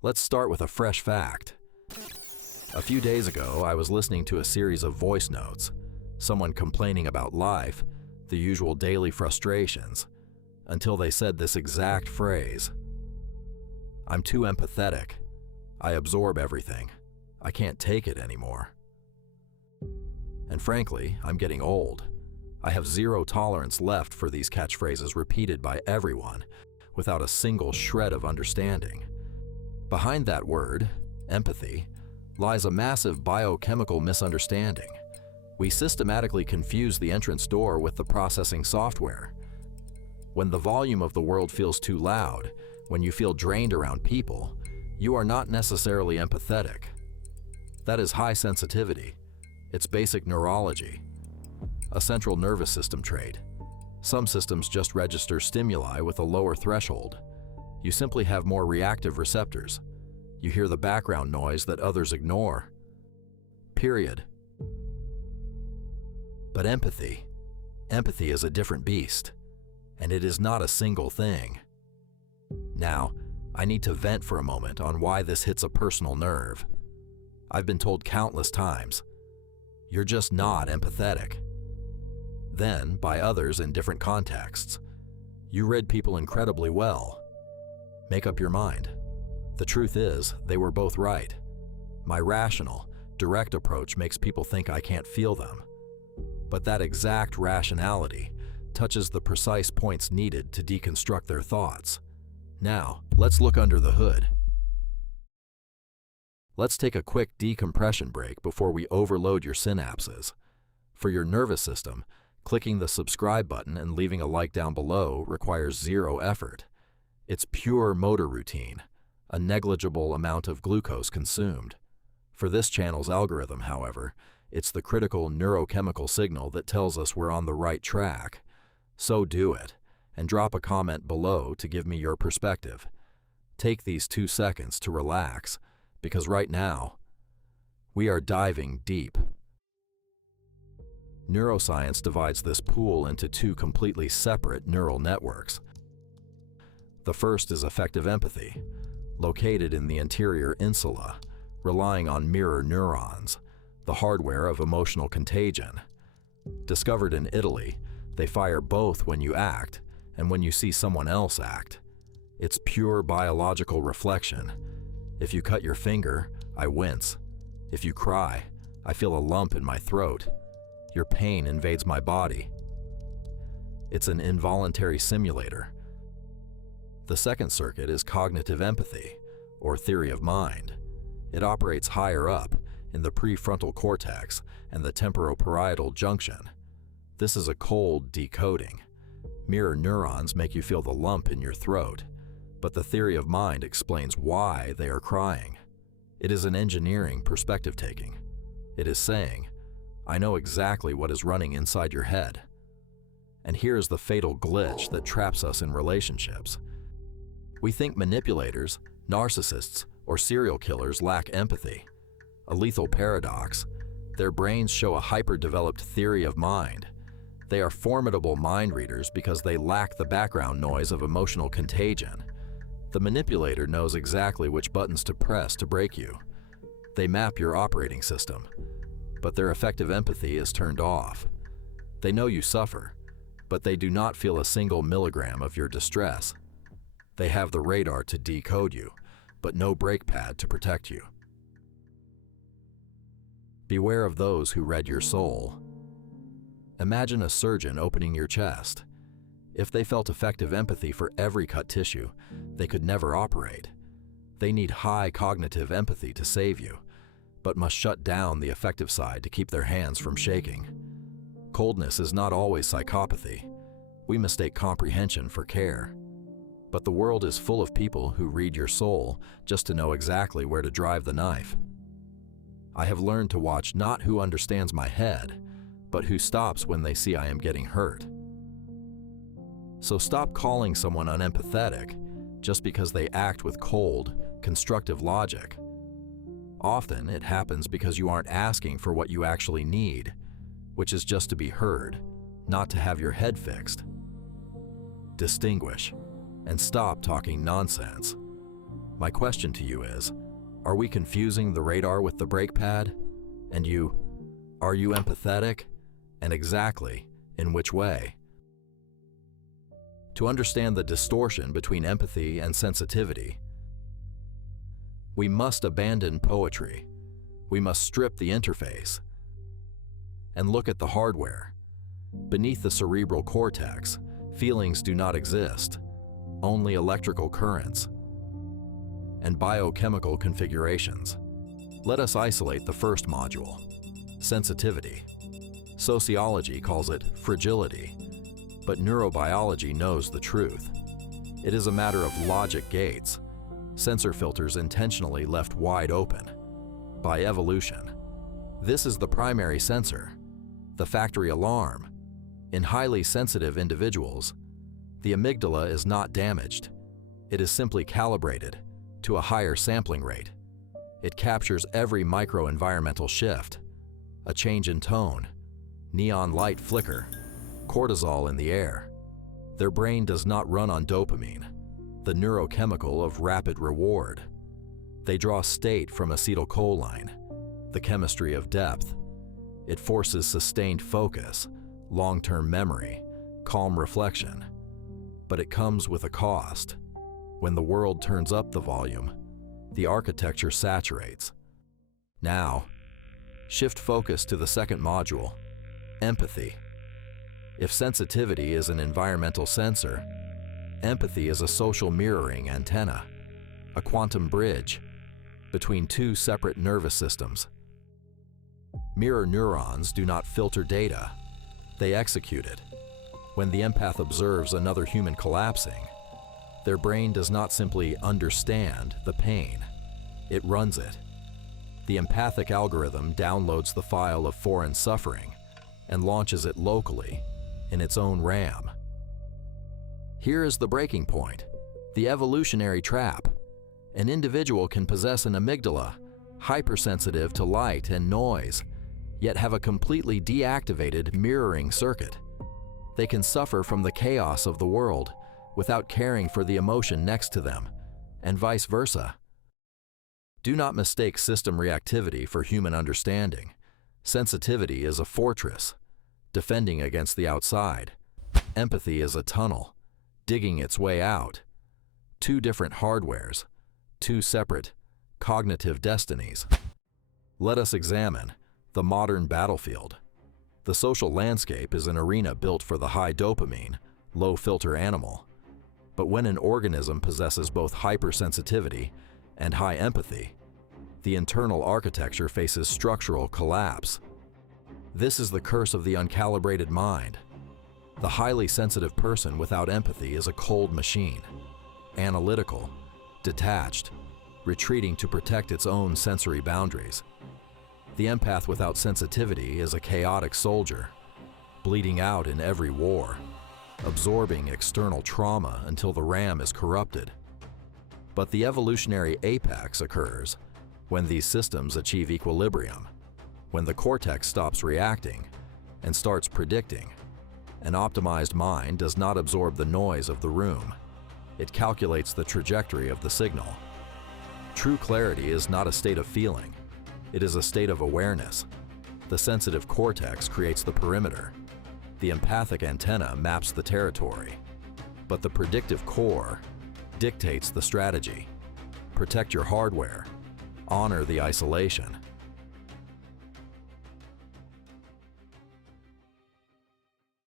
Let's start with a fresh fact. A few days ago, I was listening to a series of voice notes, someone complaining about life, the usual daily frustrations, until they said this exact phrase: "I'm too empathetic. I absorb everything. I can't take it anymore." And frankly, I'm getting old. I have zero tolerance left for these catchphrases repeated by everyone without a single shred of understanding. Behind that word, empathy, lies a massive biochemical misunderstanding. We systematically confuse the entrance door with the processing software. When the volume of the world feels too loud, when you feel drained around people, you are not necessarily empathetic. That is high sensitivity. It's basic neurology, a central nervous system trait. Some systems just register stimuli with a lower threshold. You simply have more reactive receptors. You hear the background noise that others ignore. Period. But empathy is a different beast, and it is not a single thing. Now, I need to vent for a moment on why this hits a personal nerve. I've been told countless times, "You're just not empathetic." Then, by others in different contexts, "You read people incredibly well." Make up your mind. The truth is, they were both right. My rational, direct approach makes people think I can't feel them. But that exact rationality touches the precise points needed to deconstruct their thoughts. Now, let's look under the hood. Let's take a quick decompression break before we overload your synapses. For your nervous system, clicking the subscribe button and leaving a like down below requires zero effort. It's pure motor routine, a negligible amount of glucose consumed. For this channel's algorithm, however, it's the critical neurochemical signal that tells us we're on the right track. So do it, and drop a comment below to give me your perspective. Take these 2 seconds to relax, because right now, we are diving deep. Neuroscience divides this pool into 2 completely separate neural networks. The first is affective empathy, located in the anterior insula, relying on mirror neurons, the hardware of emotional contagion. Discovered in Italy, they fire both when you act and when you see someone else act. It's pure biological reflection. If you cut your finger, I wince. If you cry, I feel a lump in my throat. Your pain invades my body. It's an involuntary simulator. The second circuit is cognitive empathy, or theory of mind. It operates higher up, in the prefrontal cortex and the temporoparietal junction. This is a cold decoding. Mirror neurons make you feel the lump in your throat, but the theory of mind explains why they are crying. It is an engineering perspective taking. It is saying, "I know exactly what is running inside your head." And here's the fatal glitch that traps us in relationships. We think manipulators, narcissists, or serial killers lack empathy. A lethal paradox. Their brains show a hyper-developed theory of mind. They are formidable mind readers because they lack the background noise of emotional contagion. The manipulator knows exactly which buttons to press to break you. They map your operating system, but their effective empathy is turned off. They know you suffer, but they do not feel a single milligram of your distress. They have the radar to decode you, but no brake pad to protect you. Beware of those who read your soul. Imagine a surgeon opening your chest. If they felt effective empathy for every cut tissue, they could never operate. They need high cognitive empathy to save you, but must shut down the affective side to keep their hands from shaking. Coldness is not always psychopathy. We mistake comprehension for care. But the world is full of people who read your soul just to know exactly where to drive the knife. I have learned to watch not who understands my head, but who stops when they see I am getting hurt. So stop calling someone unempathetic just because they act with cold, constructive logic. Often it happens because you aren't asking for what you actually need, which is just to be heard, not to have your head fixed. Distinguish, and stop talking nonsense. My question to you is, are we confusing the radar with the brake pad? And are you empathetic? And exactly in which way? To understand the distortion between empathy and sensitivity, we must abandon poetry. We must strip the interface and look at the hardware. Beneath the cerebral cortex, feelings do not exist, only electrical currents and biochemical configurations. Let us isolate the first module, sensitivity. Sociology calls it fragility, but neurobiology knows the truth. It is a matter of logic gates, sensor filters intentionally left wide open by evolution. This is the primary sensor, the factory alarm. In highly sensitive individuals, the amygdala is not damaged. It is simply calibrated to a higher sampling rate. It captures every microenvironmental shift, a change in tone, neon light flicker, cortisol in the air. Their brain does not run on dopamine, the neurochemical of rapid reward. They draw state from acetylcholine, the chemistry of depth. It forces sustained focus, long-term memory, calm reflection. But it comes with a cost. When the world turns up the volume, the architecture saturates. Now, shift focus to the second module, empathy. If sensitivity is an environmental sensor, empathy is a social mirroring antenna, a quantum bridge between two separate nervous systems. Mirror neurons do not filter data, they execute it. When the empath observes another human collapsing, their brain does not simply understand the pain, it runs it. The empathic algorithm downloads the file of foreign suffering and launches it locally in its own RAM. Here is the breaking point, the evolutionary trap. An individual can possess an amygdala, hypersensitive to light and noise, yet have a completely deactivated mirroring circuit. They can suffer from the chaos of the world without caring for the emotion next to them, and vice versa. Do not mistake system reactivity for human understanding. Sensitivity is a fortress, defending against the outside. Empathy is a tunnel, digging its way out. Two different hardwares, two separate cognitive destinies. Let us examine the modern battlefield. The social landscape is an arena built for the high dopamine, low filter animal. But when an organism possesses both hypersensitivity and high empathy, the internal architecture faces structural collapse. This is the curse of the uncalibrated mind. The highly sensitive person without empathy is a cold machine, analytical, detached, retreating to protect its own sensory boundaries. The empath without sensitivity is a chaotic soldier, bleeding out in every war, absorbing external trauma until the RAM is corrupted. But the evolutionary apex occurs when these systems achieve equilibrium, when the cortex stops reacting and starts predicting. An optimized mind does not absorb the noise of the room. It calculates the trajectory of the signal. True clarity is not a state of feeling. It is a state of awareness. The sensitive cortex creates the perimeter. The empathic antenna maps the territory. But the predictive core dictates the strategy. Protect your hardware. Honor the isolation.